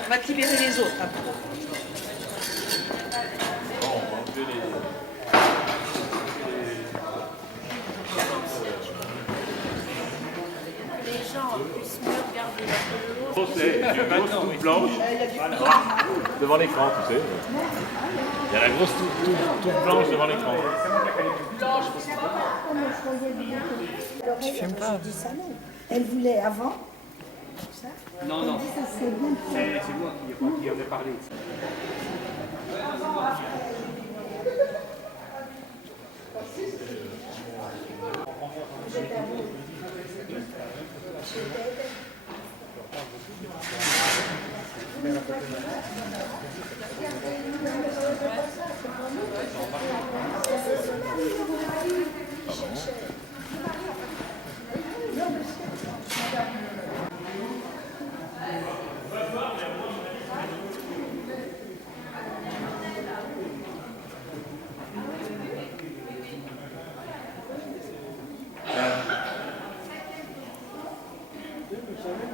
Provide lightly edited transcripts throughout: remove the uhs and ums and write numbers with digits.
On va te libérer les autres. Hein. Les gens puissent mieux regarder la photo. C'est une masse toute blanche devant l'écran, tu sais. Il y a la grosse toute blanche devant l'écran. Alors, je dis ça, non. Elle voulait avant. Ça. Non, non. Ça, c'est bien. C'est moi qui en ai parlé.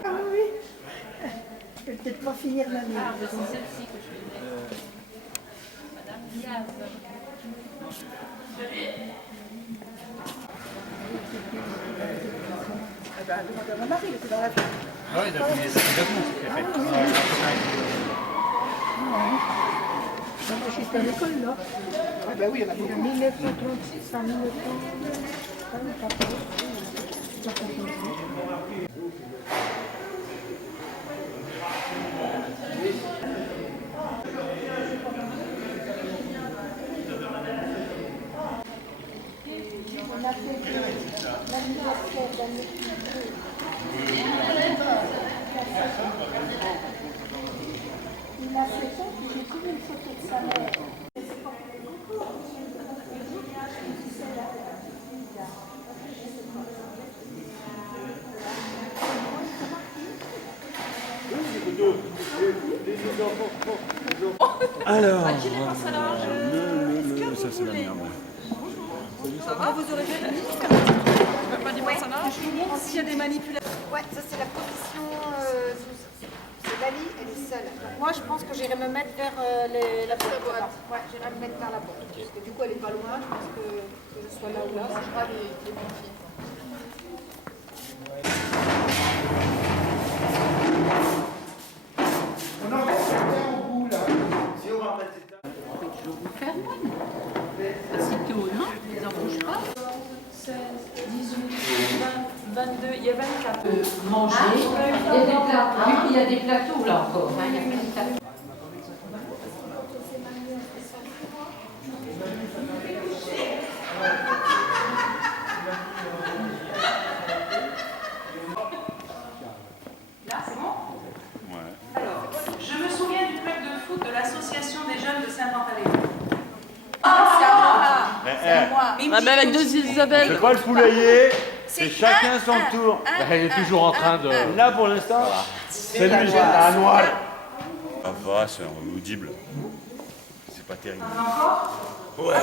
Ah oui. Je vais peut-être pas finir la nuit. C'est celle-ci que je faisais. Madame Diaz. Eh ben, demande à mon mari, il était dans la vie. Ah oui, d'accord, c'est exactement ce qu'il a fait. Moi, j'étais à l'école, là. Ah ben oui, il y en a beaucoup. De 1936 à 1900. On a fait l'anniversaire d'année. Il a 7 ans, j'ai trouvé une photo de sa mère. Alors, À qui les personnages ça c'est la merde. Ça va, vous aurez fait pas des personnages. S'il y a des manipulations. Ouais, ça c'est la position. C'est Dali, elle est seule. Donc moi je pense que j'irai me mettre vers la boîte. Ouais, j'irai me mettre vers la boîte. Parce que du coup elle est pas loin, je pense que je sois là ou là. Ça sera les bonnes filles. C'est tout, non? Ils n'en bougent pas. 16, 18, 20, 22, il y a 24. Manger. Il y a des plateaux. Oui, il y a des plateaux là encore. Il y a plein de plateaux. Là, c'est bon? Ouais. Alors, je me souviens du club de foot de l'association des jeunes de Saint-Pantaléon. C'est à moi. Mais avec deux Isabelle. C'est pas le poulailler, c'est chacun son tour. Il est toujours en train de... Là pour l'instant, c'est lui, j'ai un noir. Ça va, c'est audible. C'est pas terrible. Oh ouais,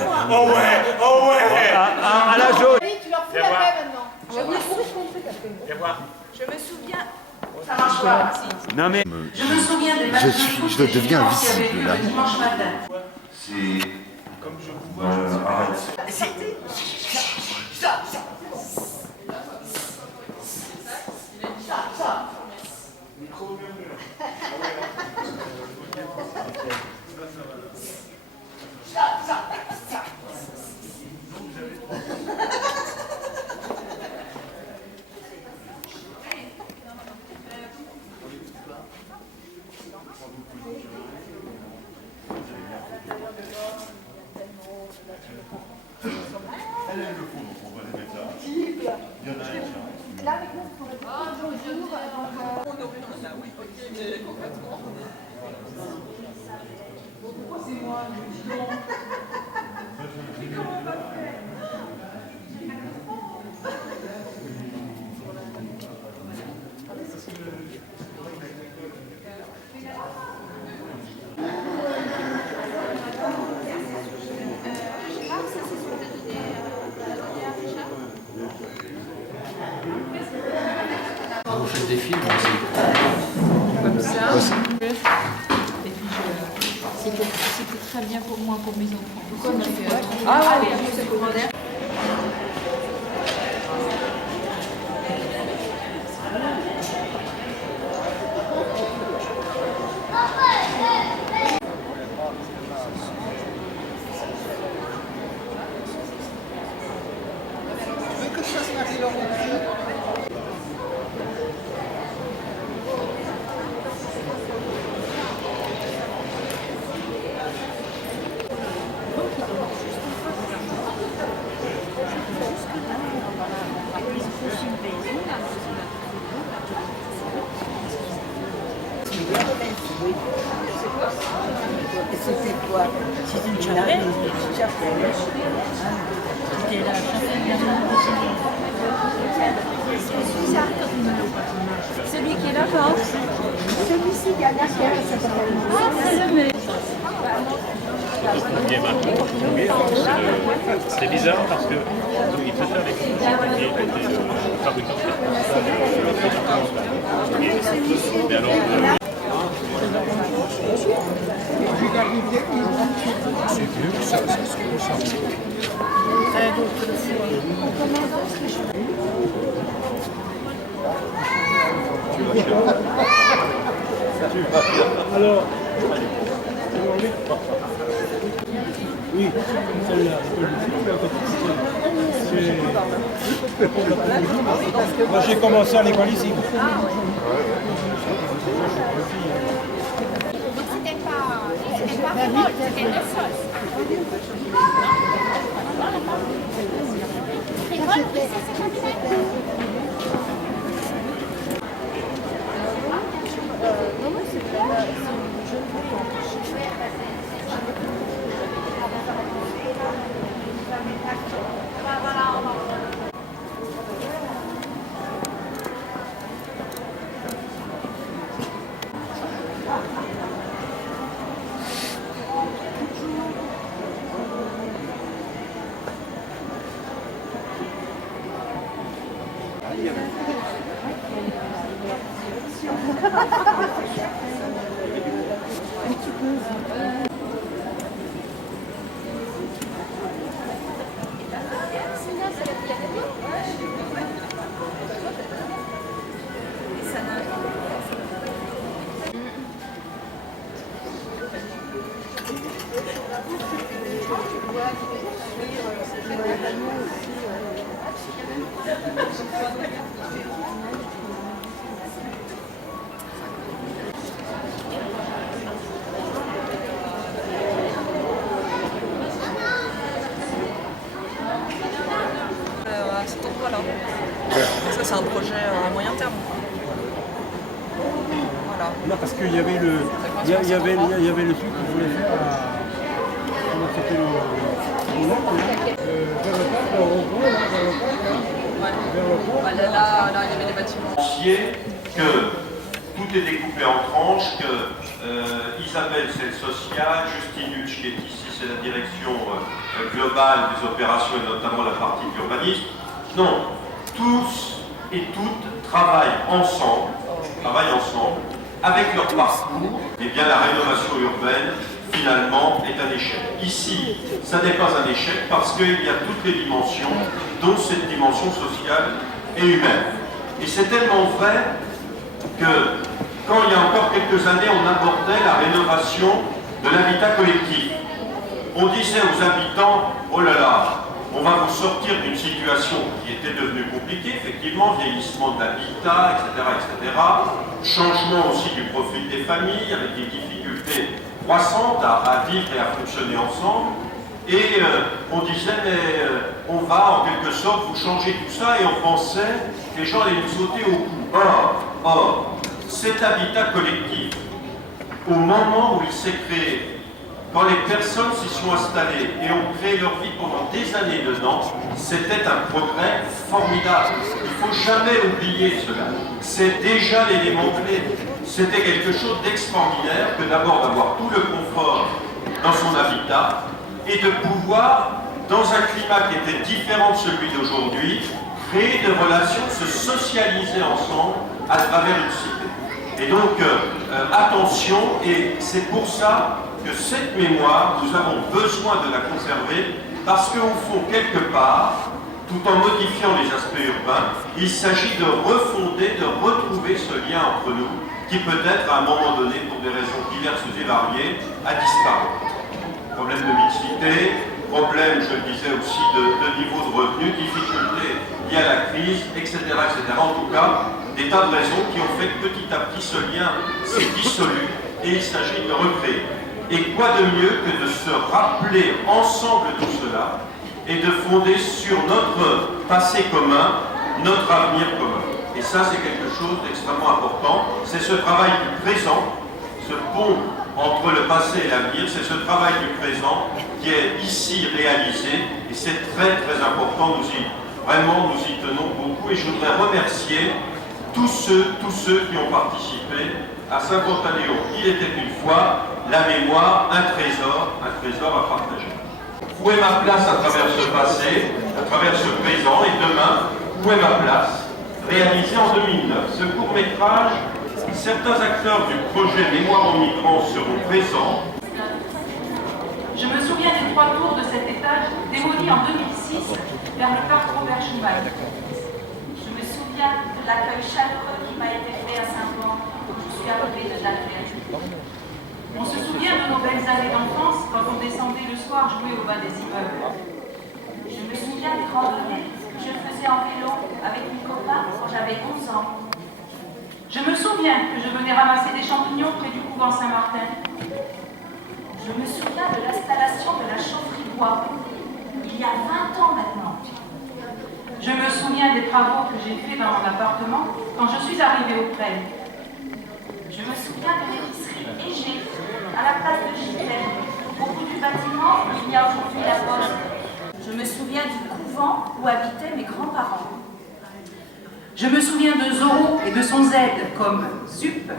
oh ouais. À la jaune. Tu leur fous la paix maintenant. Je me souviens. Ça marche pas. Si. Non mais. Je me souviens des matchs de foot je deviens qu'il y avait invisible eu là. le dimanche matin. C'est. Comme je vous vois, Là, avec nous, on pourrait toujours. vous faites des films aussi. Comme ça. Et puis c'était très bien pour moi, pour mes enfants. Pourquoi on a fait ah ouais, c'est secondaire. C'était quoi? C'est une chapelle. C'était la chapelle. Celui qui est là-bas. Celui-ci, il y a la pierre, ça s'appelle. Ah, c'est le même. Il est marqué portugais, c'est bizarre parce que il préfère les portugais, le fabricant mais alors C'est mieux que ça se ressent. Alors, oui, celle-là, moi j'ai commencé à l'école ici. Donc c'était pas révolte, c'était une sauce. Révolte, c'est comme ça. À cet endroit-là. Ça, c'est un projet à moyen terme. Voilà. Non, parce qu'il y avait le, il y avait le truc qu'on voulait faire à, comment c'était le lac, vers le parc, au rond-point, là, vers le parc, là. Ouais. Vers le pont. Là, il y avait des bâtiments. Que tout est découpé en tranches, que Isabelle c'est le social, Justine Hutch qui est ici c'est la direction globale des opérations et notamment la partie d'urbanisme. Non, tous et toutes travaillent ensemble avec leur parcours. Et bien la rénovation urbaine finalement est un échec. Ici, ça n'est pas un échec parce qu'il y a toutes les dimensions, dont cette dimension sociale et humaine. Et c'est tellement vrai que quand il y a encore quelques années, on abordait la rénovation de l'habitat collectif. On disait aux habitants, oh là là, on va vous sortir d'une situation qui était devenue compliquée, effectivement, vieillissement de l'habitat, etc., changement aussi du profil des familles, avec des difficultés croissantes à vivre et à fonctionner ensemble. Et on disait, mais on va en quelque sorte vous changer tout ça, et on pensait que les gens allaient nous sauter au cou. Or, cet habitat collectif, au moment où il s'est créé, quand les personnes s'y sont installées et ont créé leur vie pendant des années dedans, c'était un progrès formidable. Il ne faut jamais oublier cela. C'est déjà l'élément clé. C'était quelque chose d'extraordinaire que d'abord d'avoir tout le confort dans son habitat et de pouvoir, dans un climat qui était différent de celui d'aujourd'hui, créer des relations, se socialiser ensemble à travers une cité. Et donc, attention, et c'est pour ça que cette mémoire, nous avons besoin de la conserver, parce qu'au fond, quelque part, tout en modifiant les aspects urbains, il s'agit de refonder, de retrouver ce lien entre nous, qui peut-être, à un moment donné, pour des raisons diverses et variées, a disparu. Problème de mixité, problème, je le disais aussi, de niveau de revenus, difficultés liées à la crise, etc., etc. En tout cas, des tas de raisons qui ont fait que petit à petit ce lien s'est dissolu et il s'agit de recréer. Et quoi de mieux que de se rappeler ensemble tout cela et de fonder sur notre passé commun, notre avenir commun. Et ça, c'est quelque chose d'extrêmement important. C'est ce travail du présent, ce pont entre le passé et l'avenir, c'est ce travail du présent qui est ici réalisé et c'est très très important, nous y tenons beaucoup et je voudrais remercier tous ceux qui ont participé à Saint-Pantaléon. Il était une fois la mémoire, un trésor à partager. Où est ma place à travers ce passé, à travers ce présent et demain, où est ma place? Réalisé en 2009, ce court-métrage, certains acteurs du projet Mémoire aux migrants seront présents. Je me souviens des 3 tours de cet étage démoli en 2006 vers le parc Robert Schumann. Je me souviens de l'accueil chaleureux qui m'a été fait à Saint-Pan. Je suis arrivée de Dalverne. On se souvient de nos belles années d'enfance quand on descendait le soir jouer au bas des immeubles. Je me souviens des randonnées que je faisais en vélo avec mes copains quand j'avais 11 ans. Je me souviens que je venais ramasser des champignons près du couvent Saint-Martin. Je me souviens de l'installation de la chaufferie bois, il y a 20 ans maintenant. Je me souviens des travaux que j'ai faits dans mon appartement quand je suis arrivée au prêt. Je me souviens de l'épicerie Égée, à la place de Gilbert, au bout du bâtiment où il y a aujourd'hui la poste. Je me souviens du couvent où habitaient mes grands-parents. Je me souviens de Zorro et de son Z comme ZUP.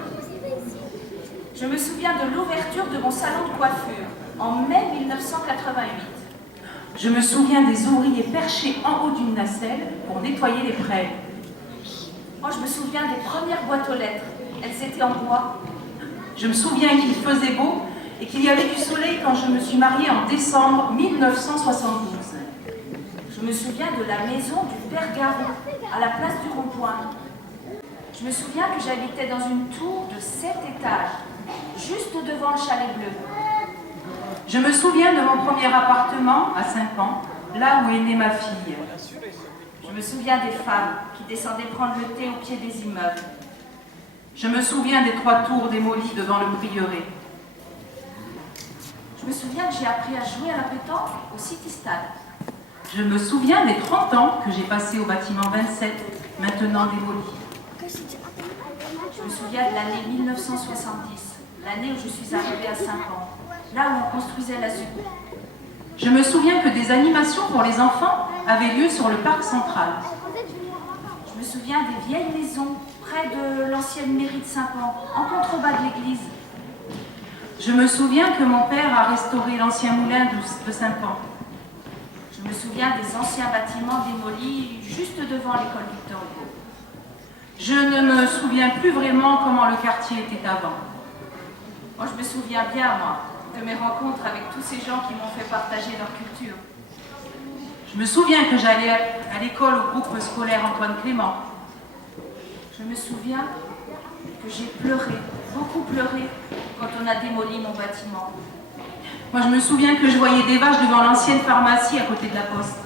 Je me souviens de l'ouverture de mon salon de coiffure en mai 1988. Je me souviens des ouvriers perchés en haut d'une nacelle pour nettoyer les prêts. Moi, je me souviens des premières boîtes aux lettres. Elles étaient en bois. Je me souviens qu'il faisait beau et qu'il y avait du soleil quand je me suis mariée en décembre 1972. Je me souviens de la maison du Père Garou, à la place du Rond-Point. Je me souviens que j'habitais dans une tour de 7 étages, juste devant le chalet bleu. Je me souviens de mon premier appartement à Saint-Pan, là où est née ma fille. Je me souviens des femmes qui descendaient prendre le thé au pied des immeubles. Je me souviens des 3 tours démolies devant le prieuré. Je me souviens que j'ai appris à jouer à la pétanque au City Stade. Je me souviens des 30 ans que j'ai passé au bâtiment 27, maintenant démoli. Je me souviens de l'année 1970, l'année où je suis arrivée à Saint-Pan, là où on construisait la ZUP. Je me souviens que des animations pour les enfants avaient lieu sur le parc central. Je me souviens des vieilles maisons près de l'ancienne mairie de Saint-Pan, en contrebas de l'église. Je me souviens que mon père a restauré l'ancien moulin de Saint-Pan. Je me souviens des anciens bâtiments démolis juste devant l'école Victor Hugo. Je ne me souviens plus vraiment comment le quartier était avant. Moi, je me souviens bien, moi, de mes rencontres avec tous ces gens qui m'ont fait partager leur culture. Je me souviens que j'allais à l'école au groupe scolaire Antoine Clément. Je me souviens que j'ai pleuré, beaucoup pleuré, quand on a démoli mon bâtiment. Moi, je me souviens que je voyais des vaches devant l'ancienne pharmacie à côté de la poste.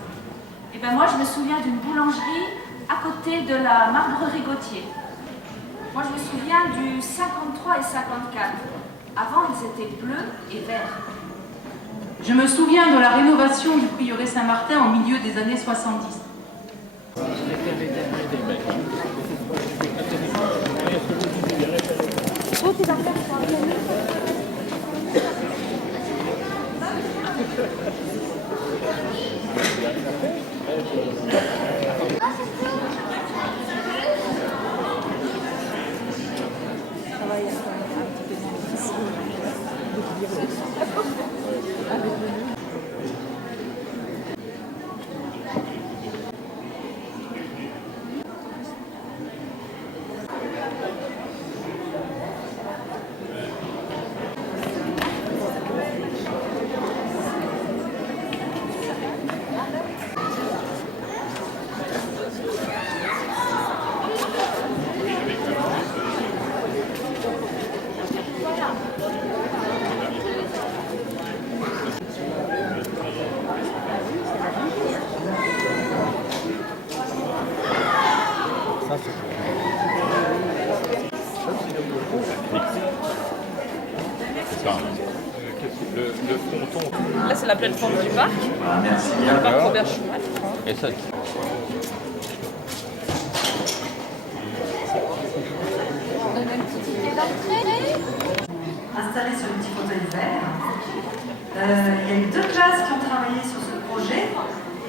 Et ben moi, je me souviens d'une boulangerie à côté de la Marbrerie Gauthier. Moi, je me souviens du 53 et 54. Avant, ils étaient bleus et verts. Je me souviens de la rénovation du prieuré Saint-Martin au milieu des années 70. c'est la plateforme du parc. Voilà, merci. Le parc Robert Schumann. Et ça. Installé sur le petit fauteuil vert. Il y a eu 2 classes qui ont travaillé sur ce projet.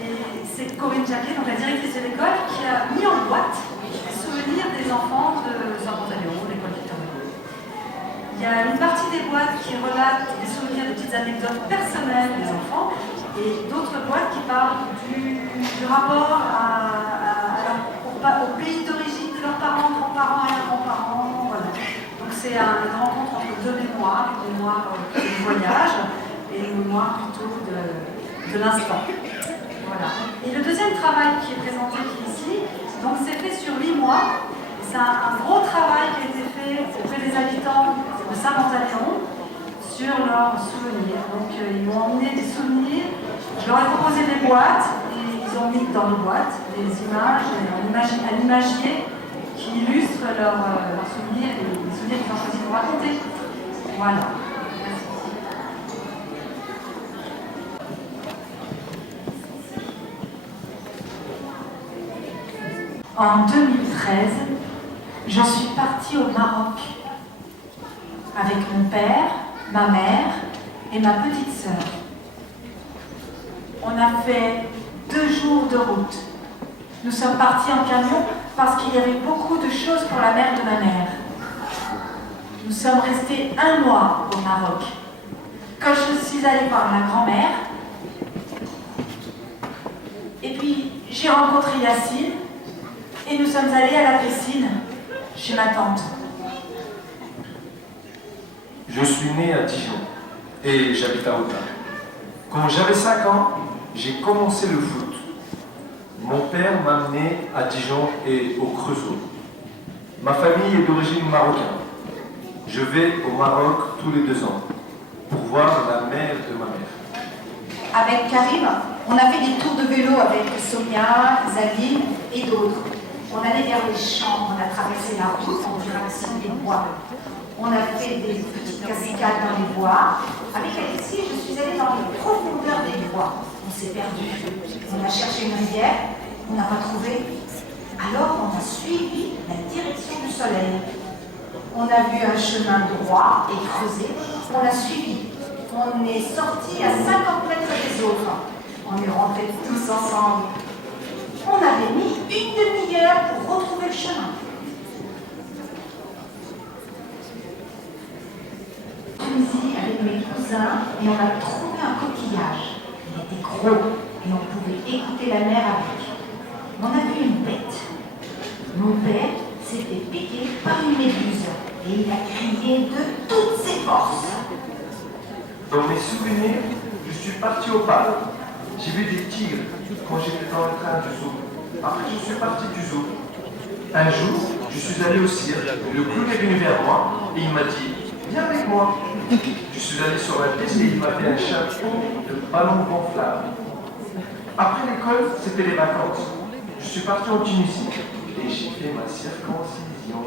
Et c'est Corinne Jacquet, donc la directrice de l'école, qui a mis en boîte les souvenirs des enfants de Saint-Pantaléon, l'école Victor Hugo. Il y a une partie des boîtes qui relatent des souvenirs, des petites anecdotes personnelles des enfants, et d'autres boîtes qui parlent du rapport au pays d'origine de leurs parents, grands-parents et grands-parents. Voilà. Donc c'est une rencontre entre 2 mémoires, une mémoire du voyage et une mémoire plutôt de l'instant. Voilà. Et le deuxième travail qui est présenté ici, donc c'est fait sur 8 mois. C'est un gros travail qui a été fait auprès des habitants de Saint-Pantaléon sur leurs souvenirs. Donc ils m'ont emmené des souvenirs, je leur ai proposé des boîtes et ils ont mis dans les boîtes des images, un imagier qui illustre leurs souvenirs et les souvenirs qu'ils ont choisi de raconter. Voilà. En 2013, je suis partie au Maroc avec mon père, ma mère et ma petite sœur. On a fait 2 jours de route. Nous sommes partis en camion parce qu'il y avait beaucoup de choses pour la mère de ma mère. Nous sommes restés 1 mois au Maroc. Quand je suis allée voir ma grand-mère, et puis j'ai rencontré Yacine, et nous sommes allés à la piscine chez ma tante. Je suis né à Dijon et j'habite à Autun. Quand j'avais 5 ans, j'ai commencé le foot. Mon père m'a amené à Dijon et au Creusot. Ma famille est d'origine marocaine. Je vais au Maroc tous les 2 ans pour voir la mère de ma mère. Avec Karim, on a fait des tours de vélo avec Sonia, Zaline et d'autres. On allait vers les champs, on a traversé la route en direction des bois. On a fait des petites cascades dans les bois. Avec Alexis, je suis allée dans les profondeurs des bois. On s'est perdu. On a cherché une rivière, on n'a pas trouvé. Alors on a suivi la direction du soleil. On a vu un chemin droit et creusé. On l'a suivi. On est sorti à 50 mètres des autres. On est rentrés tous ensemble. On avait mis une demi-heure pour retrouver le chemin. Tunisie avec mes cousins et on a trouvé un coquillage. Il était gros et on pouvait écouter la mer avec. On a vu une bête. Mon père s'était piqué par une méduse et il a crié de toutes ses forces. Dans mes souvenirs, je suis parti au parc. J'ai vu des tigres quand j'étais dans le train du zoo. Après, je suis parti du zoo. Un jour, je suis allé au cirque. Le clown est venu vers moi et il m'a dit « Viens avec moi ». Je suis allé sur la piste et il m'a fait un chapeau de ballon gonflable. Après l'école, c'était les vacances. Je suis parti en Tunisie et j'ai fait ma circoncision.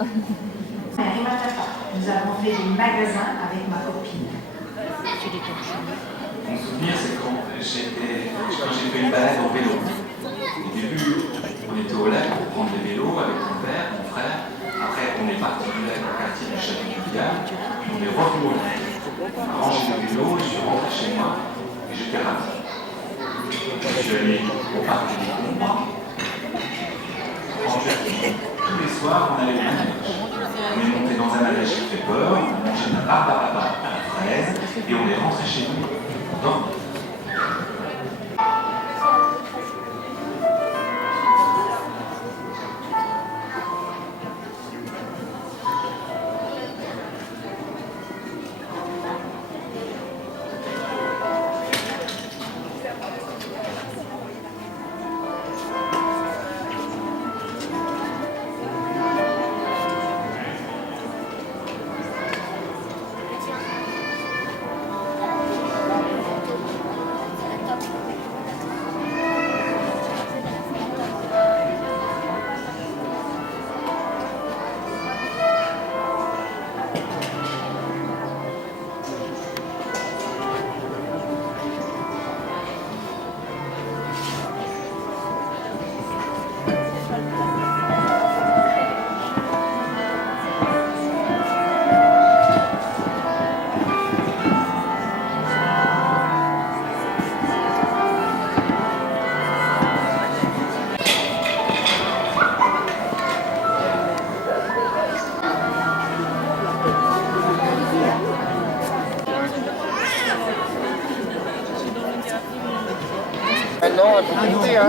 À Rimatata, nous avons fait des magasins avec ma copine. Mon souvenir, c'est quand j'ai fait une balade au vélo. Au début, on était au lac pour prendre des vélos avec mon père, mon frère. Après, on est parti du lac au quartier du Château du Billard, puis on est revenu au lac. On a rangé le vélo, je suis rentré chez moi et j'étais ravi. Je suis allé au parc du Décombres. Tous les soirs, on allait au manège. On est monté dans un manège qui fait peur, on a mangé un barbapapa à la fraise et on est rentré chez nous. Non.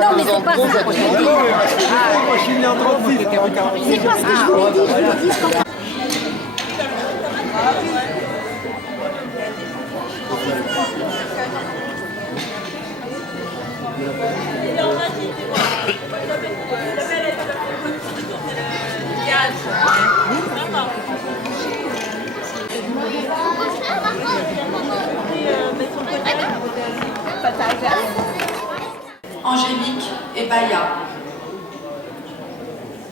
Non, mais c'est pas ça. Moi, je suis né en 36. C'est pas ce que je voulais dire. Je voulais dire quand même. Angélique et Baya.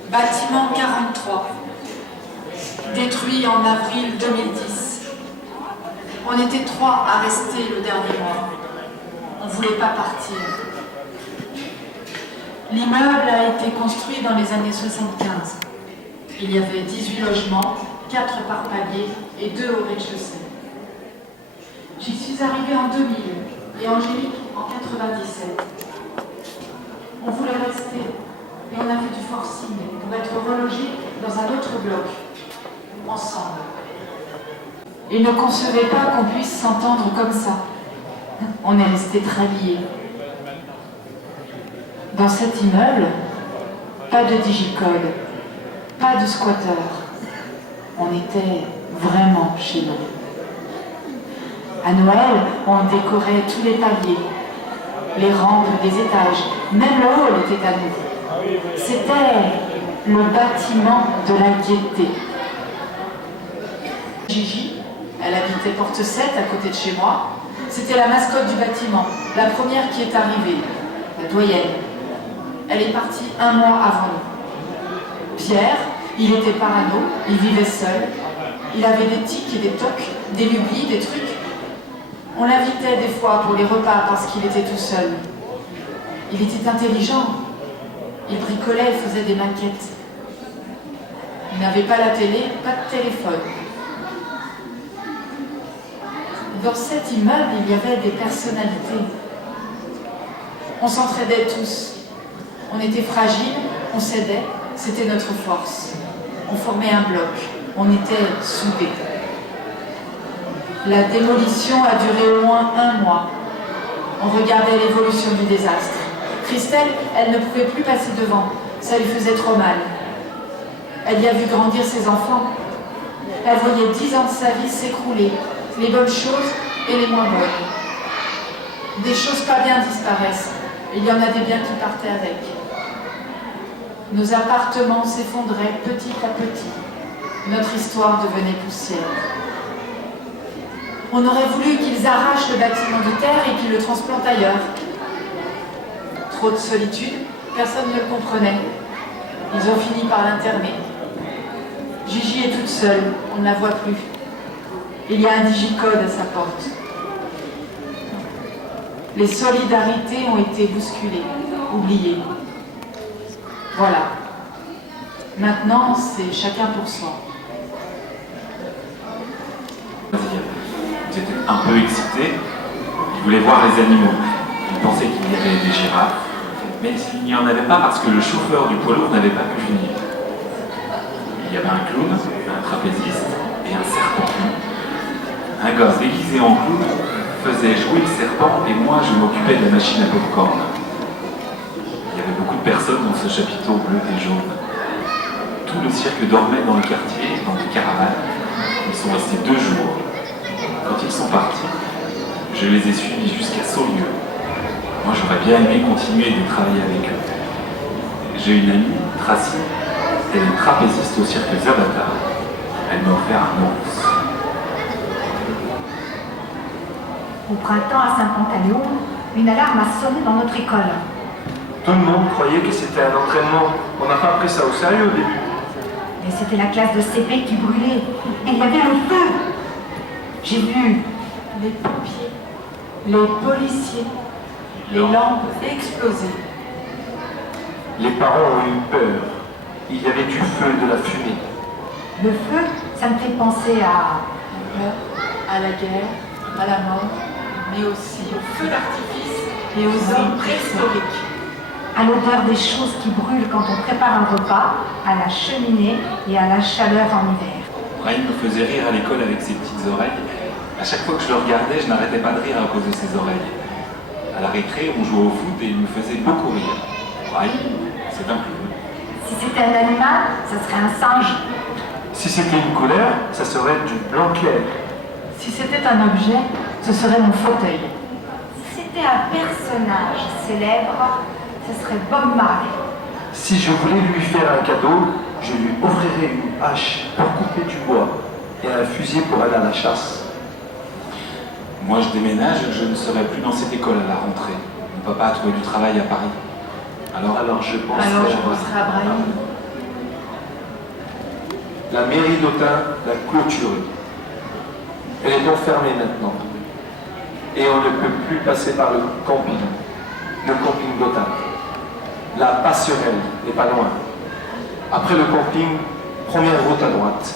Bâtiment 43. Détruit en avril 2010. On était 3 à rester le dernier mois. On ne voulait pas partir. L'immeuble a été construit dans les années 75. Il y avait 18 logements, 4 par palier et 2 au rez-de-chaussée. J'y suis arrivée en 2000 et Angélique en 97. On voulait rester et on a fait du forcing pour être relogés dans un autre bloc, ensemble. Ils ne concevaient pas qu'on puisse s'entendre comme ça. On est restés très liés. Dans cet immeuble, pas de digicode, pas de squatter. On était vraiment chez nous. À Noël, on décorait tous les paliers, les rampes des étages, même le hall était à nous. C'était le bâtiment de la gaieté. Gigi, elle habitait porte 7 à côté de chez moi. C'était la mascotte du bâtiment, la première qui est arrivée, la doyenne. Elle est partie 1 mois avant nous. Pierre, il était parano, il vivait seul. Il avait des tics et des tocs, des lubies, des trucs. On l'invitait des fois pour les repas parce qu'il était tout seul. Il était intelligent. Il bricolait, faisait des maquettes. Il n'avait pas la télé, pas de téléphone. Dans cet immeuble, il y avait des personnalités. On s'entraidait tous. On était fragiles, on s'aidait, c'était notre force. On formait un bloc, on était soudés. La démolition a duré au moins 1 mois. On regardait l'évolution du désastre. Christelle, elle ne pouvait plus passer devant, ça lui faisait trop mal. Elle y a vu grandir ses enfants. Elle voyait 10 ans de sa vie s'écrouler, les bonnes choses et les moins bonnes. Des choses pas bien disparaissent, il y en a des biens qui partaient avec. Nos appartements s'effondraient petit à petit. Notre histoire devenait poussière. On aurait voulu qu'ils arrachent le bâtiment de terre et qu'ils le transplantent ailleurs. Trop de solitude, personne ne le comprenait. Ils ont fini par l'interner. Gigi est toute seule, on ne la voit plus. Il y a un digicode à sa porte. Les solidarités ont été bousculées, oubliées. Voilà. Maintenant, c'est chacun pour soi. J'étais un peu excité. Il voulait voir les animaux. Il pensait qu'il y avait des girafes. Mais il n'y en avait pas parce que le chauffeur du poids lourd n'avait pas pu venir. Il y avait un clown, un trapéziste et un serpent. Un gosse déguisé en clown faisait jouer le serpent et moi je m'occupais de la machine à popcorn. Il y avait beaucoup de personnes dans ce chapiteau bleu et jaune. Tout le cirque dormait dans le quartier, dans des caravanes. Ils sont restés 2 jours. Quand ils sont partis, je les ai suivis jusqu'à Saulieu. Moi j'aurais bien aimé continuer de travailler avec eux. J'ai une amie, Tracy, elle est trapéziste au cirque Zabata. Elle m'a offert un ours. Au printemps, à Saint-Pantaléon, une alarme a sonné dans notre école. Tout le monde croyait que c'était un entraînement. On n'a pas pris ça au sérieux au début. Mais c'était la classe de CP qui brûlait. Et il y avait un feu. J'ai vu Les pompiers, les policiers, les lampes exploser. Les parents ont eu peur. Il y avait du feu et de la fumée. le feu, ça me fait penser à la guerre, à la mort, mais aussi au feu d'artifice et aux hommes préhistoriques. à l'odeur des choses qui brûlent quand on prépare un repas, à la cheminée et à la chaleur en hiver. Brahim me faisait rire à l'école avec ses petites oreilles. À chaque fois que je le regardais, je n'arrêtais pas de rire à cause de ses oreilles. À la récré, on jouait au foot et il me faisait beaucoup rire. Braille, c'est un clown. Si c'était un animal, ça serait un singe. Si c'était une couleur, ça serait du blanc clair. Si c'était un objet, ce serait mon fauteuil. Si c'était un personnage célèbre, ce serait Bob Marley. Si je voulais lui faire un cadeau, je lui offrirais une hache pour couper du bois et un fusil pour aller à la chasse. Moi, je déménage, je ne serai plus dans cette école à la rentrée. Mon papa a trouvé du travail à Paris. Alors je penserai à Brahim. La mairie d'Autun l'a clôturée. Elle est enfermée maintenant. Et on ne peut plus passer par le camping d'Autun. La passerelle n'est pas loin. Après le camping, première route à droite.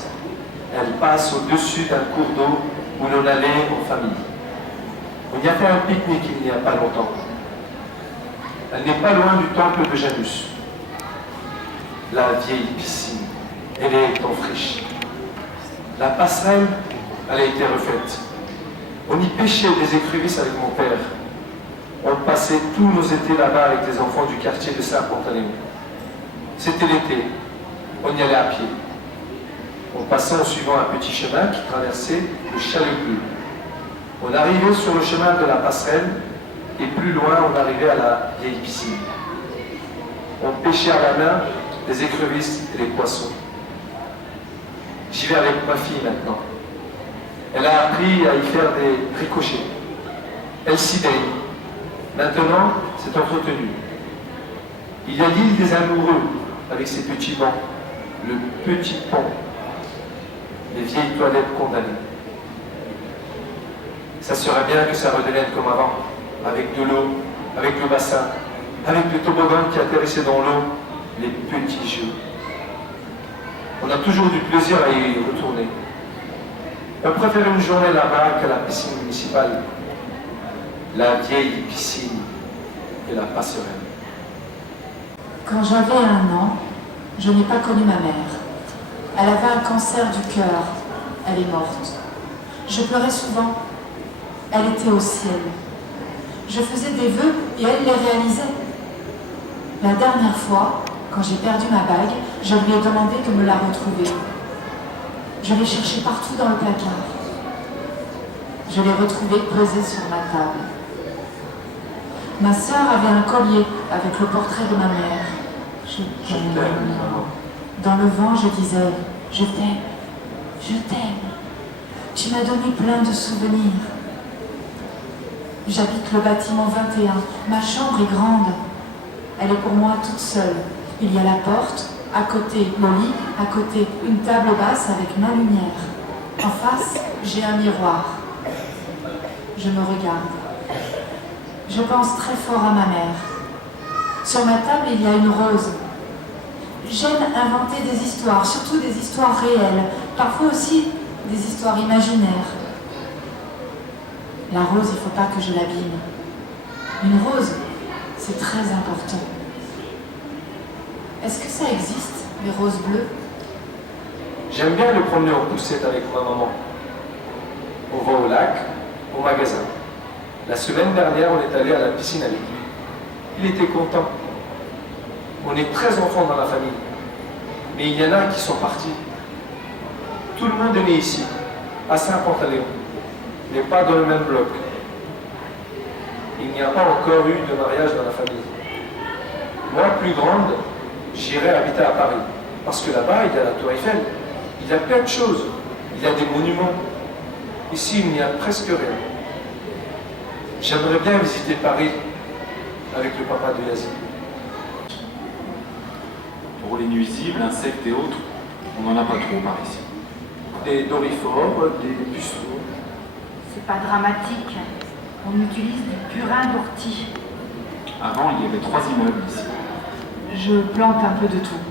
Elle passe au-dessus d'un cours d'eau où l'on allait en famille. On y a fait un pique-nique il n'y a pas longtemps. Elle n'est pas loin du temple de Janus. La vieille piscine, elle est en friche. La passerelle, elle a été refaite. On y pêchait des écrevisses avec mon père. On passait tous nos étés là-bas avec les enfants du quartier de Saint-Pantaléon. C'était l'été. On y allait à pied. On passait en suivant un petit chemin qui traversait le chalet bleu. On arrivait sur le chemin de la passerelle et plus loin, on arrivait à la vieille piscine. On pêchait à la main les écrevisses et les poissons. J'y vais avec ma fille maintenant. Elle a appris à y faire des ricochets. Elle s'y baigne. Maintenant, c'est entretenu. Il y a l'île des amoureux avec ses petits bancs, le petit pont, les vieilles toilettes condamnées. Ça serait bien que ça redevienne comme avant, avec de l'eau, avec le bassin, avec le toboggan qui atterrissait dans l'eau, les petits jeux. On a toujours du plaisir à y retourner. On préfère une journée là-bas qu'à la piscine municipale. La vieille piscine et la passerelle. Quand j'avais 1 an, je n'ai pas connu ma mère. Elle avait un cancer du cœur. Elle est morte. Je pleurais souvent. Elle était au ciel. Je faisais des vœux et elle les réalisait. La dernière fois, quand j'ai perdu ma bague, je lui ai demandé de me la retrouver. Je l'ai cherchée partout dans le placard. Je l'ai retrouvée posée sur ma table. Ma sœur avait un collier avec le portrait de ma mère. Je t'aime. Dans le vent, je disais, je t'aime, je t'aime. Tu m'as donné plein de souvenirs. J'habite le bâtiment 21. Ma chambre est grande. Elle est pour moi toute seule. Il y a la porte, à côté le lit, à côté une table basse avec ma lumière. En face, j'ai un miroir. Je me regarde. Je pense très fort à ma mère. Sur ma table, il y a une rose. J'aime inventer des histoires, surtout des histoires réelles, parfois aussi des histoires imaginaires. La rose, il ne faut pas que je l'abîme. Une rose, c'est très important. Est-ce que ça existe, les roses bleues? J'aime bien le promener en poussette avec ma maman. On va au lac, au magasin. La semaine dernière, on est allé à la piscine avec lui. Il était content. On est 13 enfants dans la famille. Mais il y en a qui sont partis. Tout le monde est né ici, à Saint-Pantaléon, mais pas dans le même bloc. Il n'y a pas encore eu de mariage dans la famille. Moi, plus grande, j'irai habiter à Paris. Parce que là-bas, il y a la Tour Eiffel. Il y a plein de choses. Il y a des monuments. Ici, il n'y a presque rien. J'aimerais bien visiter Paris avec le papa de Yazid. Pour les nuisibles, insectes et autres, on n'en a pas trop par ici. Des dorifores, des pucerons. C'est pas dramatique. On utilise du purin d'ortie. Avant, il y avait 3 immeubles ici. Je plante un peu de tout.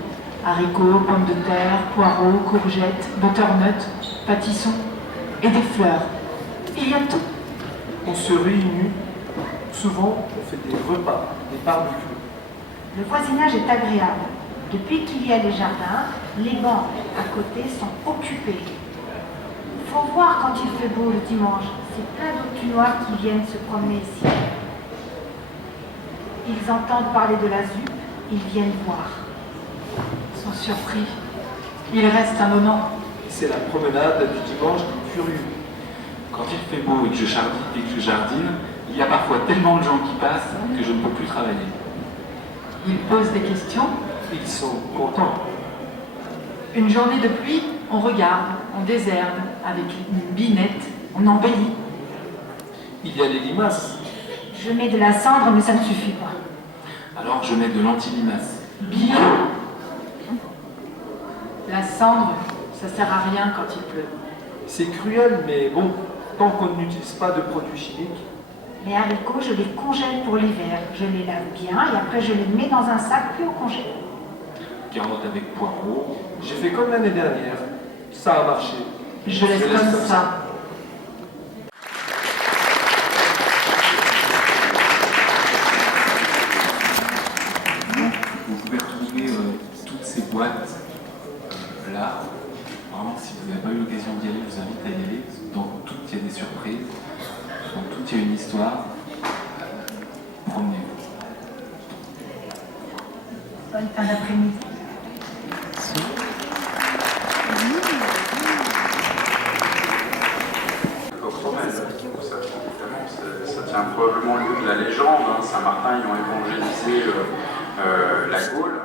Haricots, pommes de terre, poireaux, courgettes, butternut, pâtissons et des fleurs. Il y a tout. On se réunit. Souvent, on fait des repas, des barbecues. Le voisinage est agréable. Depuis qu'il y a les jardins, les bancs à côté sont occupés. Il faut voir quand il fait beau le dimanche. C'est plein d'Autunois qui viennent se promener ici. Ils entendent parler de la ZUP, ils viennent voir. Ils sont surpris. Ils restent un moment. C'est la promenade du dimanche qui est furieux. Quand il fait beau et que je jardine, il y a parfois tellement de gens qui passent que je ne peux plus travailler. Ils posent des questions. Ils sont contents. Une journée de pluie, on regarde, on désherbe, avec une binette, on embellit. Il y a les limaces. Je mets de la cendre, mais ça ne suffit pas. Alors je mets de l'anti-limace. Bio. La cendre, ça sert à rien quand il pleut. C'est cruel, mais bon, tant qu'on n'utilise pas de produits chimiques. Les haricots, je les congèle pour l'hiver. Je les lave bien et après je les mets dans un sac puis au congé. Carottes avec poireaux. J'ai fait comme l'année dernière. Ça a marché. Je laisse comme ça. Vous pouvez retrouver toutes ces boîtes là. Vraiment, si vous n'avez pas eu l'occasion d'y aller, je vous invite à y aller. Dans toutes, il y a des surprises. Dans toutes, il y a une histoire. Promenez-vous. Bonne fin d'après-midi. Ça tient probablement lieu de la légende. Saint-Martin ayant évangélisé la Gaule.